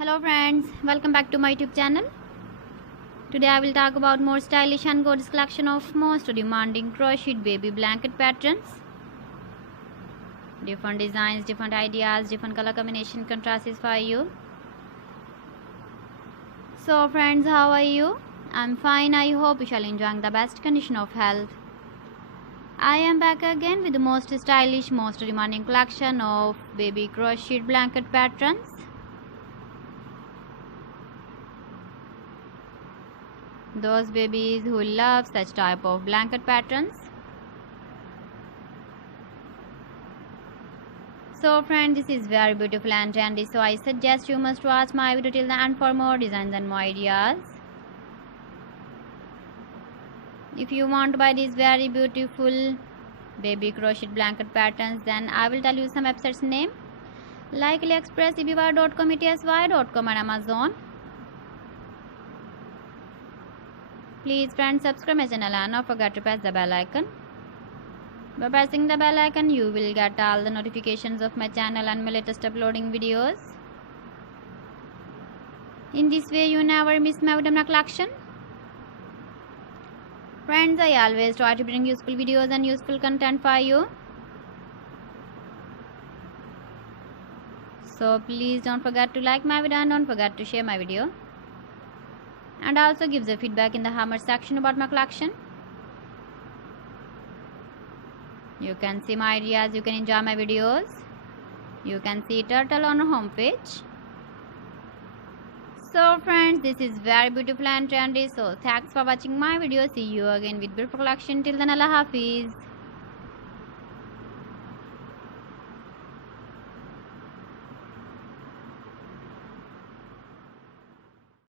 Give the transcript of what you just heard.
Hello friends, welcome back to my YouTube channel. Today I will talk about more stylish and gorgeous collection of most demanding crocheted baby blanket patterns. Different designs, different ideas, different color combination contrasts for you. So friends, how are you? I'm fine. I hope you shall enjoy the best condition of health. I am back again with the most stylish, most demanding collection of baby crocheted blanket patterns. Those babies who love such type of blanket patterns. So friends, this is very beautiful and trendy, so I suggest you must watch my video till the end for more designs and more ideas. If you want to buy these very beautiful baby crocheted blanket patterns, then I will tell you some websites name like AliExpress, eBay.com, ETSY.com and Amazon. Please friends, subscribe my channel and don't forget to press the bell icon. By pressing the bell icon, you will get all the notifications of my channel and my latest uploading videos. In this way, you never miss my video collection. Friends, I always try to bring useful videos and useful content for you. So please don't forget to like my video and don't forget to share my video. And also give the feedback in the comment section about my collection. You can see my ideas, you can enjoy my videos. You can see turtle on our home page. So friends, this is very beautiful and trendy. So thanks for watching my video. See you again with beautiful collection. Till then, Allah Hafiz.